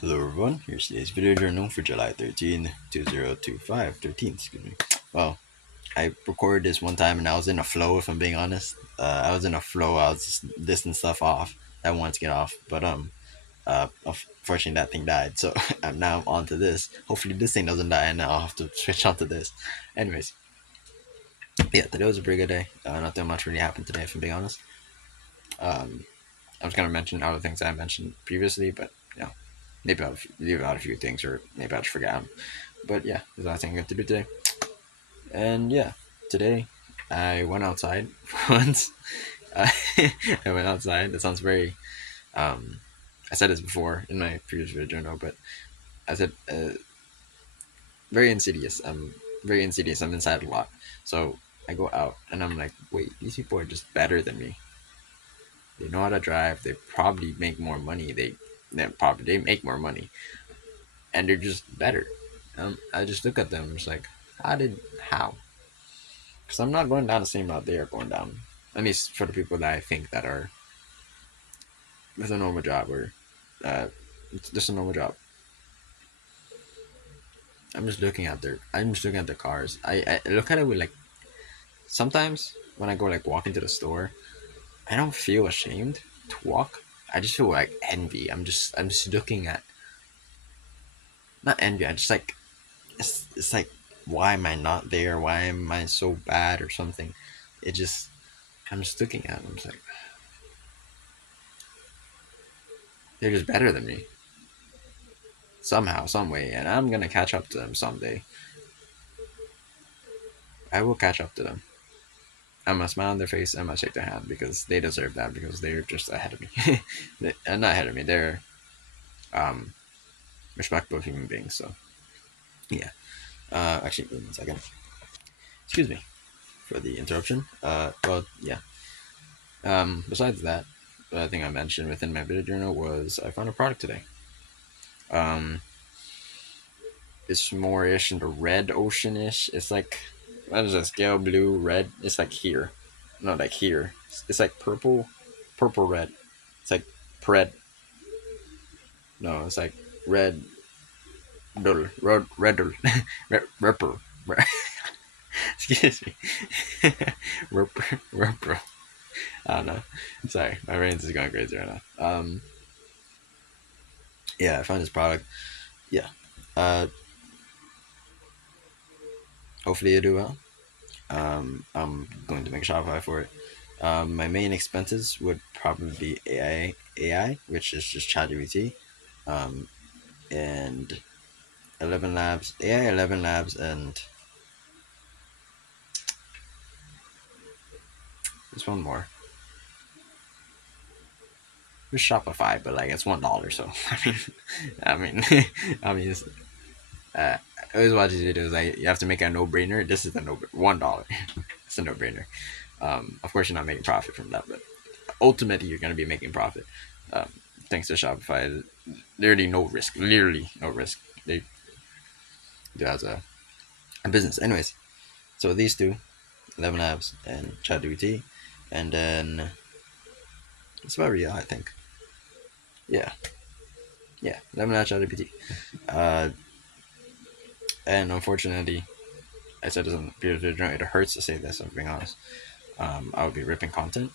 Hello everyone, here's today's video journal for July 13, 2025, excuse me. Well, I recorded this one time and I was in a flow, if I'm being honest. I was in a flow, I was just listing stuff off that I wanted to get off, but unfortunately that thing died, so I'm on to this. Hopefully this thing doesn't die and I'll have to switch on to this. Anyways, yeah, today was a pretty good day. Nothing much really happened today, if I'm being honest. Um, I was gonna mention other things I mentioned previously, but you know, maybe I'll leave out a few things, or maybe I'll just forget them. But yeah, there's nothing good to do today. And yeah, today I went outside once. I, I went outside. That sounds very. Um, I said this before in my previous video journal, but I said very insidious. I'm very insidious. I'm inside a lot, so I go out and I'm like, wait, these people are just better than me. They know how to drive. They probably make more money. They make more money, and they're just better. I just look at them. And it's like, how? Because I'm not going down the same route they are going down. At least for the people that I think that are with a normal job, or uh, it's just a normal job. I'm just looking at their cars. I look at it with like, sometimes when I go like walk into the store, I don't feel ashamed to walk. I just feel like envy. I'm just looking at, not envy. I just like, it's like, why am I not there? Why am I so bad or something? It just, I'm just looking at them. I'm just like, they're just better than me somehow, some way, and I'm gonna catch up to them someday. I will catch up to them. I must smile on their face. I must shake their hand because they deserve that, because they're just ahead of me. Not ahead of me. They're um, respectable human beings. So yeah. Actually, wait 1 second. Excuse me for the interruption. Well, yeah. Besides that, the thing I mentioned within my video journal was I found a product today. Um, it's more ish into red ocean ish. It's like, what is that? Scale blue red. It's like here, no, like here. It's like purple, purple red. It's like red. No, it's like red. Red. Ripper. Excuse me. Ripper. I don't know. Sorry, my brain's just going crazy right now. Yeah, I found this product. Yeah. Uh, hopefully you do well. I'm going to make Shopify for it. My main expenses would probably be AI, which is just ChatGPT, and 11 Labs, AI 11 Labs, and there's one more. There's Shopify, but like it's $1. So I mean, I mean, uh, I always watch these videos. Like you have to make a no-brainer. This is a no $1. It's a no-brainer. Of course, you're not making profit from that, but ultimately, you're gonna be making profit. Um, Thanks to Shopify, literally no risk. Literally no risk. They do as a business. Anyways, so these two, 11 Labs and ChatGPT, and then it's about real, I think. Yeah, yeah, 11 Labs ChatGPT. Uh, and unfortunately, I said this on the previous video. It hurts to say this. I'm being honest. I would be ripping content.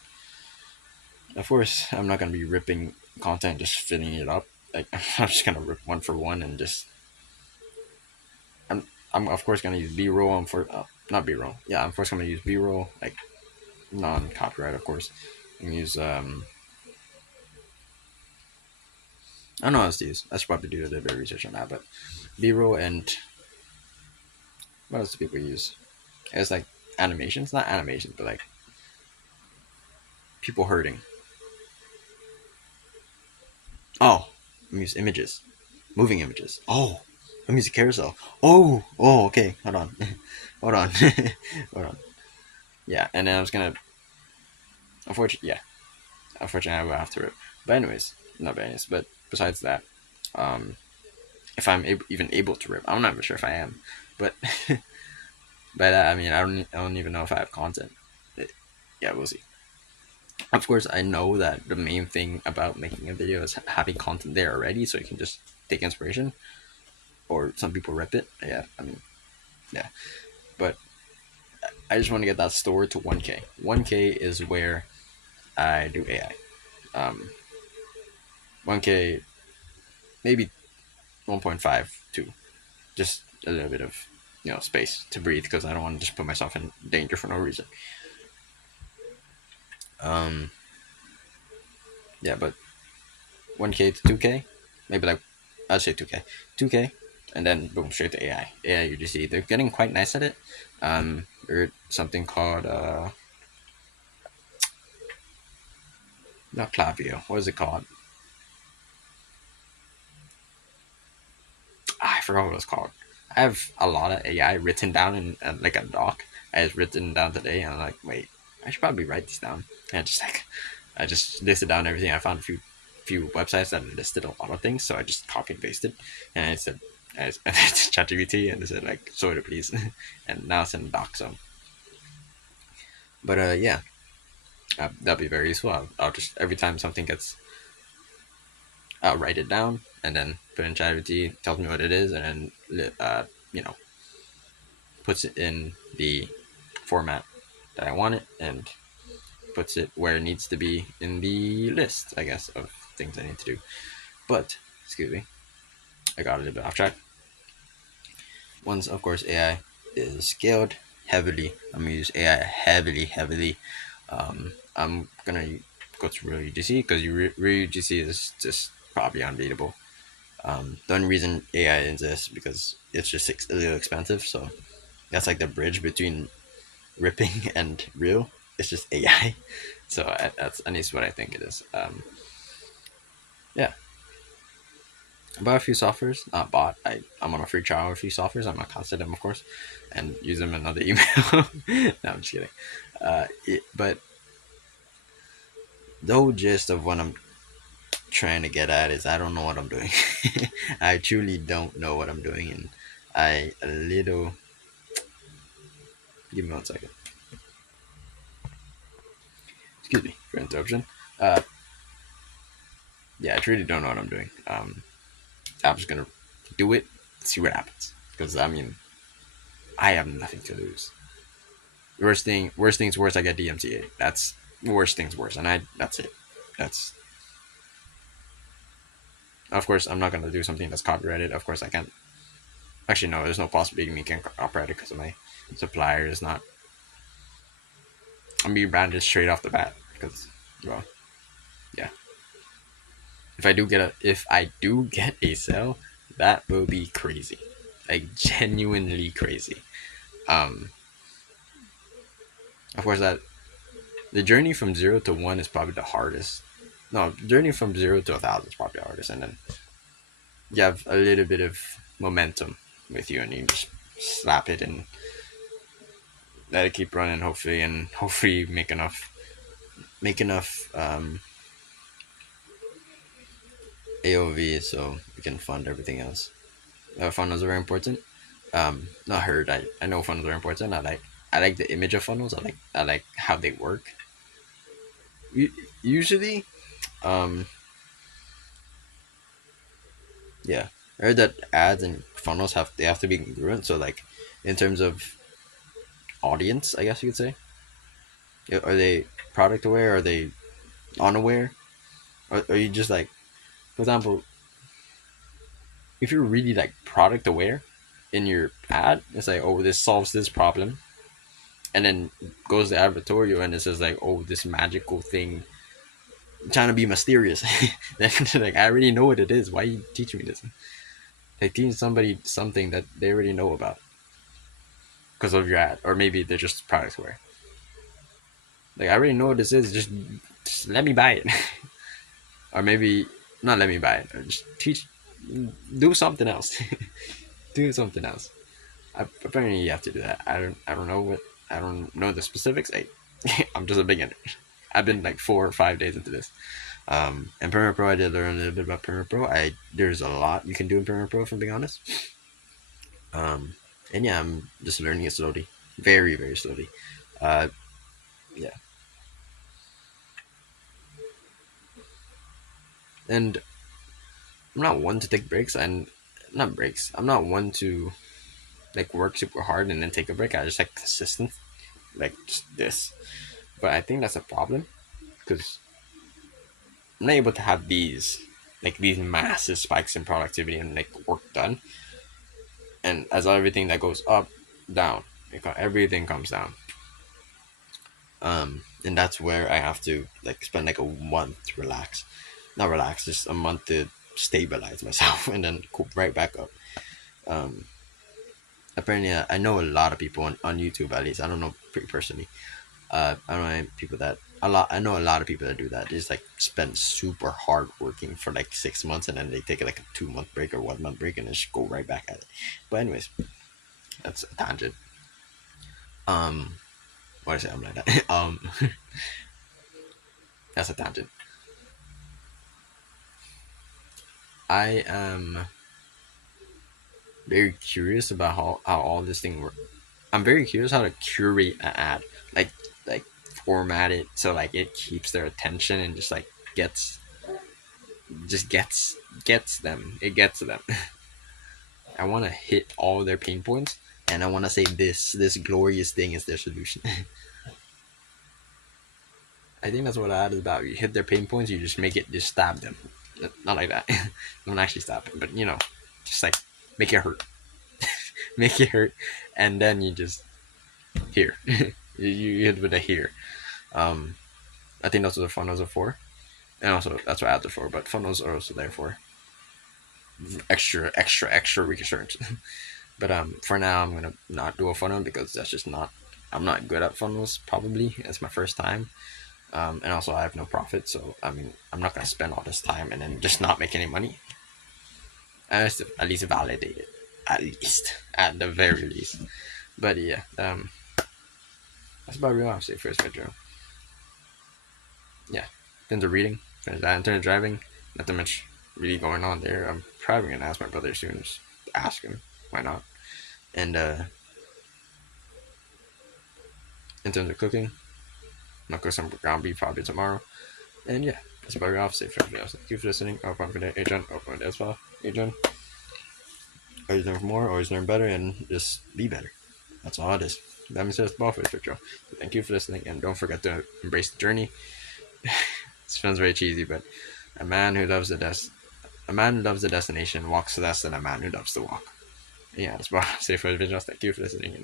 Of course, I'm not gonna be ripping content, just filling it up. Like I'm just gonna rip one for one and just. I'm of course gonna use B-roll. I'm for not B-roll. Yeah, I'm of course gonna use B-roll, like non-copyright, of course. And use I don't know what else to use. I should probably do a little bit of research on that. But B-roll, and what else do people use? It's like animations, not animations, but like people hurting. Oh, I'm use images, moving images. Oh, I'm using carousel. Okay. Hold on, hold on, hold on. Yeah, and then I was gonna. Unfortunately, yeah. Unfortunately, I will have to rip. But anyways, not anyways. But besides that, um, if I'm even able to rip, I'm not even sure if I am. But by that I mean I don't even know if I have content. Yeah, we'll see. Of course, I know that the main thing about making a video is having content there already, so you can just take inspiration, or some people rip it. Yeah, I mean, yeah. But I just want to get that store to 1K. 1K is where I do AI. 1K, maybe 1.5, 2. Just a little bit of, space to breathe, because I don't want to just put myself in danger for no reason. Um, yeah, but 1K to 2K, maybe like, I'd say 2K. 2K, and then boom, straight to AI. AI UGC. They're getting quite nice at it. There's something called, not Clavio. What is it called? I forgot what it was called. I have a lot of AI written down in like a doc. I just written down today, and I'm like, wait, I should probably write these down. And I just listed down everything. I found a few websites that listed a lot of things, so I just copy and pasted, and I said, I ChatGPT, and it said like, sort of please, and now it's in a doc. So, but yeah, that'll be very useful. I'll just every time something gets, I'll write it down and then put in ChatGPT, tells me what it is, and then you know puts it in the format that I want it, and puts it where it needs to be in the list, I guess, of things I need to do. But, excuse me, I got a little bit off track. Once, of course, AI is scaled heavily, I'm gonna use AI heavily, heavily. I'm gonna go to Real UGC, because Real UGC is just probably unbeatable. The only reason AI exists because it's just a little expensive, so that's like the bridge between ripping and real. It's just AI. So that's at least what I think it is. Yeah, I bought a few softwares. Not bought. I'm on a free trial with a few softwares. I'm not constant them, of course, and use them in another email. No, I'm just kidding. But the whole gist of what I'm trying to get at is I don't know what I'm doing. I truly don't know what I'm doing, and I a little. Give me 1 second. Excuse me for interruption. Uh, yeah, I truly don't know what I'm doing. I'm just gonna do it, see what happens. Because I mean, I have nothing to lose. Worst things worst. I get DMCA. That's worst things worst, and that's it. That's of course I'm not gonna do something that's copyrighted. Of course I can't. Actually, no. There's no possibility me can copyright it because of my supplier is not. I'm being branded straight off the bat because, well, yeah. If I do get a sale, that will be crazy, like genuinely crazy. Um, of course that the journey from 0 to 1 is probably the hardest. No, journey from 0 to 1,000 is probably the hardest, and then you have a little bit of momentum with you, and you just slap it and let it keep running, hopefully, and hopefully make enough AOV so we can fund everything else. Funnels are very important. Not heard. I know funnels are important. I like the image of funnels. I like how they work. Usually, um, yeah, I heard that ads and funnels have to be congruent. So like, in terms of audience, I guess you could say, are they product aware? Are they unaware? Or are you just like, for example, if you're really like product aware in your ad, it's like, oh, this solves this problem, and then goes to advertorial and it says like, oh, this magical thing, trying to be mysterious. Then like, I already know what it is. Why are you teaching me this? Like, teaching somebody something that they already know about because of your ad, or maybe they're just product aware. Like, I already know what this is. Just let me buy it, or maybe not let me buy it. Or just teach, do something else. Do something else. Apparently, you have to do that. I don't know what. I don't know the specifics. I'm just a beginner. I've been like 4 or 5 days into this. And Premiere Pro, I did learn a little bit about Premiere Pro. There's a lot you can do in Premiere Pro, if I'm being honest. Um, and yeah, I'm just learning it slowly, very very slowly. Uh, yeah, And I'm not one to take breaks, and not breaks. I'm not one to like work super hard and then take a break. I just like consistent, like just this. But I think that's a problem because I'm not able to have these massive spikes in productivity and like work done. And as everything that goes up, down, everything comes down. And that's where I have to like spend like a month to relax, not relax, just a month to stabilize myself and then go right back up. Um, Apparently, I know a lot of people on YouTube at least. I don't know pretty personally. I don't know any people that a lot. I know a lot of people that do that. They just like spend super hard working for like 6 months and then they take like a 2 month break or 1 month break and then just go right back at it. But anyways, that's a tangent. Um, what did I say? I'm like that. That's a tangent. I am very curious about how all this thing works. I'm very curious how to curate an ad, like like format it so like it keeps their attention and gets just gets them. It gets them. I want to hit all their pain points, and I want to say this glorious thing is their solution. I think that's what ad is about. You hit their pain points, you just make it just stab them. Not like that. Don't actually stab them, but just like make it hurt, make it hurt, and then you just here. You hit with a here. Um, I think that's what the funnels are for, and also that's what ads are for. But funnels are also there for extra research. But for now, I'm gonna not do a funnel because that's just not. I'm not good at funnels. Probably it's my first time, and also I have no profit. So I mean, I'm not gonna spend all this time and then just not make any money. At least validate it. At the very least. But yeah, that's about real. I'll say first video. Yeah, in terms of reading, in terms of driving, nothing much really going on there. I'm probably gonna ask my brother soon. Just ask him. Why not? And in terms of cooking, I'll cook some ground beef probably tomorrow. And yeah, that's about your opposite for everybody else. Thank you for listening. I'll probably today. Adrian, open as well. Adrian, always learn more, always learn better, and just be better. That's all it is. That means that's all for this video. So thank you for listening, and don't forget to embrace the journey. This sounds very cheesy, but a man who loves the a man who loves the destination walks less than a man who loves the walk. Yeah, that's about it. Say for the video. Thank you for listening.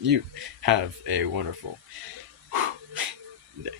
You have a wonderful day.